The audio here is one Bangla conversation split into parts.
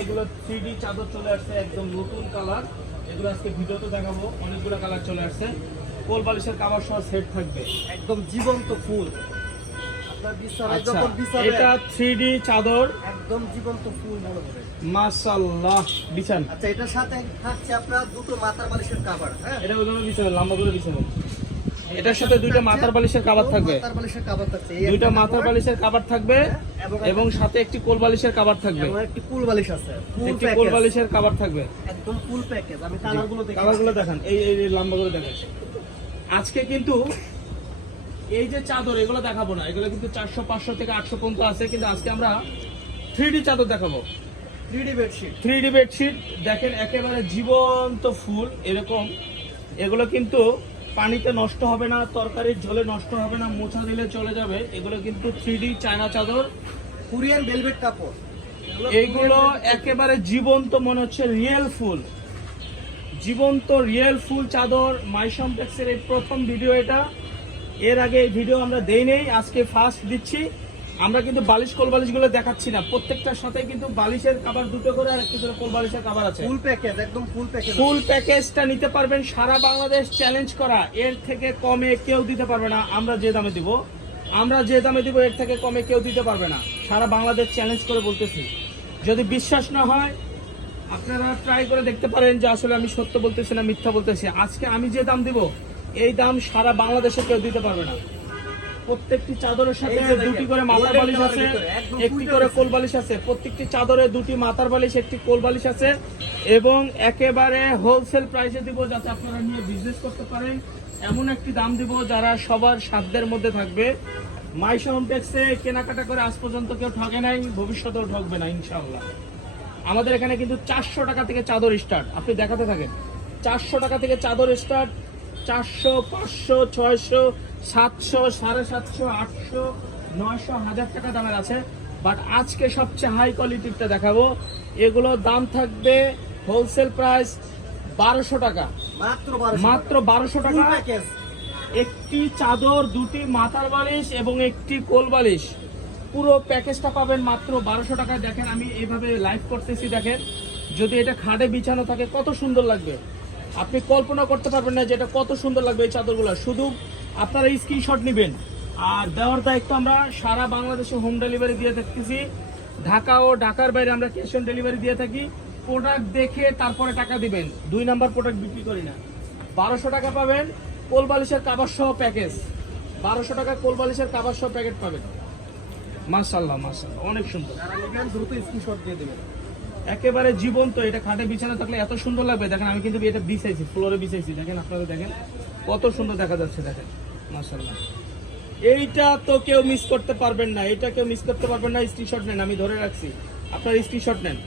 এগুলো 3D চাদর চলে আসছে, একদম নতুন কালার। এগুলো আজকে ভিডিওতে দেখাবো, অনেকগুলো কালার চলে আসছে। কোল বালিশের কভার সহ সেট থাকবে, একদম জীবন্ত ফুল। আপনার বিছানায় যখন বিছাবেন, এটা 3D চাদর, একদম জীবন্ত ফুল মনে হবে। মাশাআল্লাহ। বিছান, আচ্ছা, এটার সাথে থাকছে আপনার দুটো মাথার বালিশের কভার। হ্যাঁ, এটা ওইভাবে বিছাবেন, লম্বা করে বিছাবেন। এটার সাথে দুইটা মাথার বালিশের কভার থাকবে, মাথার বালিশের কভার থাকছে, দুইটা মাথার বালিশের কভার থাকবে এবং সাথে একটি কোল বালিশের কভার থাকবে, এবং একটি কুল বালিশ আছে। ফুল একটি কোল প্যাকেজ, বালিশের কভার থাকবে, একদম ফুল প্যাকেজ। আমি কালারগুলো দেখি, কালারগুলো দেখান। এই এই লম্বা করে দেখান। আজকে কিন্তু এই যে চাদর, এগুলো দেখাবো না, এগুলো কিন্তু 400 500 থেকে 800 পর্যন্ত আছে, কিন্তু আজকে আমরা 3D চাদর দেখাবো। 3D bedsheet. 3D বেডশিট দেখেন, একেবারে জীবন্ত ফুল এরকম। এগুলো কিন্তু পানিতে নষ্ট হবে না, তরকারির ঝোলে নষ্ট হবে না, মোছা দিলে চলে যাবে। এগুলো কিন্তু 3D চায়না চাদর, কোরিয়ান ভেলভেট কাপড়। এইগুলো একেবারে জীবন্ত, মনে হচ্ছে রিয়েল ফুল, জীবন্ত রিয়েল ফুল চাদর। মাইশমটেক্সের এই প্রথম ভিডিও এটা, এর আগে এই ভিডিও আমরা দেই নেই, আজকে ফার্স্ট দিচ্ছি। আমরা কিন্তু বালিশ কোল বালিশগুলো দেখাচ্ছি না, প্রত্যেকটার সাথে কিন্তু বালিশের কভার দুটো করে আর একটা করে কোল বালিশের কভার আছে। ফুল প্যাকেজ, একদম ফুল প্যাকেজ। ফুল প্যাকেজটা নিতে পারবেন, সারা বাংলাদেশ চ্যালেঞ্জ করা, এর থেকে কমে কেউ দিতে পারবে না। আমরা যে দামে দিব, এর থেকে কমে কেউ দিতে পারবে না, সারা বাংলাদেশ চ্যালেঞ্জ করে বলতেছি। যদি বিশ্বাস না হয় আপনারা ট্রাই করে দেখতে পারেন যে আসলে আমি সত্য বলতেছি না মিথ্যা বলতেছি। আজকে আমি যে দাম দিব, এই দাম সারা বাংলাদেশে কেউ দিতে পারবে না। প্রত্যেকটি চাদরের সাথে দুটি করে মাথার বালিশ আছে, একটি করে কোল বালিশ আছে। প্রত্যেকটি চাদরে দুটি মাথার বালিশ, একটি কোল বালিশ আছে, এবং একেবারে হোলসেল প্রাইসে দিব, যাতে আপনারা নিয়ে বিজনেস করতে পারেন। এমন একটি দাম দিব যারা সবার সাধ্যের মধ্যে থাকবে। মাইশমটেক্সে কেনাকাটা করে আজ পর্যন্ত কেউ ঠকে নাই, ভবিষ্যতেও ঠকবে না ইনশাআল্লাহ। আমাদের এখানে কিন্তু 400 টাকা থেকে চাদর স্টার্ট, আপনি দেখাতে থাকেন। 400 টাকা থেকে চাদর স্টার্ট, 400, 500, 600, 700, 750, 800, 900, 1000 টাকা দামের আছে। বাট আজকে সবচেয়ে হাই কোয়ালিটিরটা দেখাবো। এগুলো দাম থাকবে হোলসেল প্রাইস 1200 টাকা, মাত্র 1200 টাকা। একটি চাদর, দুটি মাথার বালিশ এবং একটি কোল বালিশ, পুরো প্যাকেজটা পাবেন মাত্র 1200 টাকায়। দেখেন আমি এইভাবে লাইভ করতেছি, দেখেন যদি এটা খাটে বিছানো থাকে কত সুন্দর লাগবে, আপনি কল্পনা করতে পারবেন না যে এটা কত সুন্দর লাগবে এই চাদরগুলো। শুধু আপনারা স্ক্রিনশট নেবেন, আর দেওয়ার দায়িত্ব আমরা সারা বাংলাদেশে হোম ডেলিভারি দিয়ে থাকতেছি। ঢাকা ও ঢাকার বাইরে আমরা ক্যাশ অন ডেলিভারি দিয়ে থাকি। প্রোডাক্ট দেখে তারপরে টাকা দিবেন, 2 নাম্বার প্রোডাক্ট বিক্রি করি না। 1200 টাকা পাবেন কোল বালিশের কভার সহ প্যাকেজ, 1200 টাকা কোল বালিশের কভার সহ প্যাকেট পাবেন। মাশাআল্লাহ মাশাআল্লাহ, অনেক সুন্দর। দ্রুত স্ক্রিনশট দিয়ে দেবেন। একেবারে জীবন্ত, এটা খাটে বিছানা থাকলে এত সুন্দর লাগবে। দেখেন আমি কিন্তু এটা বিছাইছি, ফ্লোরে বিছাইছি, দেখেন আপনারা দেখেন কত সুন্দর দেখা যাচ্ছে, দেখেন মাশাআল্লাহ। এইটা তো কেউ মিস করতে পারবেন না, এটা কেউ মিস করতে পারবেন না। স্ক্রিনশট নেন, আমি ধরে রাখছি, আপনারা স্ক্রিনশট নেন।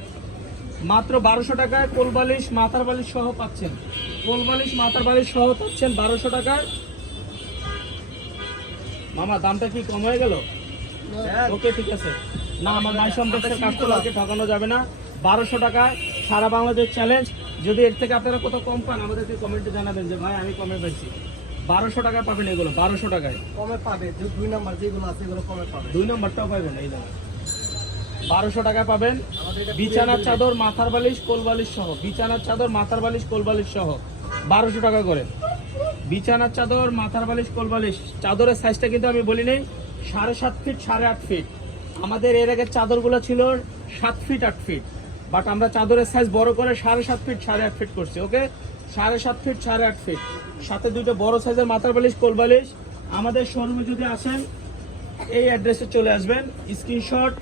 মাত্র 1200 টাকায় কোল বালিশ মাথার বালিশ সহ পাচ্ছেন, কোল বালিশ মাথার বালিশ সহ পাচ্ছেন 1200 টাকায়। মামা দামটা কি কম হয়ে গেল? ওকে ঠিক আছে। না, আমার মাইশমটেক্সের কাস্টমারকে ঠকানো যাবে না। 1200 টাকায় সারা বাংলাদেশ চ্যালেঞ্জ। যদি এর থেকে আপনারা কোথাও কম পান আমাদেরকে কমেন্টে জানাবেন যে ভাই আমি কমে পাইছি। 1200 টাকায় পাবেন এগুলো, 1200 টাকায় কমে পাবে। 2 নাম্বার যেগুলো আছে এগুলো কমে পাবে, 2 নাম্বারটাও পাবেন এই দাম 1200 টাকায় পাবেন। বিছানার চাদর মাথার বালিশ কোল বালিশ সহ, বিছানার চাদর মাথার বালিশ কোল বালিশ সহ 1200 টাকা করে। বিছানার চাদর মাথার বালিশ কোল বালিশ। চাদরের সাইজটা কিন্তু আমি বলি নেই, 7.5 ফিট 8.5 ফিট। আমাদের এর আগের চাদরগুলো ছিল 7 ফিট 8 ফিট, বাট আমরা চাদরের সাইজ বড় করে 7.5 ফিট 8.5 ফিট করছি। ওকে, 7.5 ফিট 8.5 ফিট, সাথে দুটো বড় সাইজের মাথার বালিশ কোল বালিশ। আমাদের শোরুমে যদি আসেন এই অ্যাড্রেসে চলে আসবেন, স্ক্রিনশট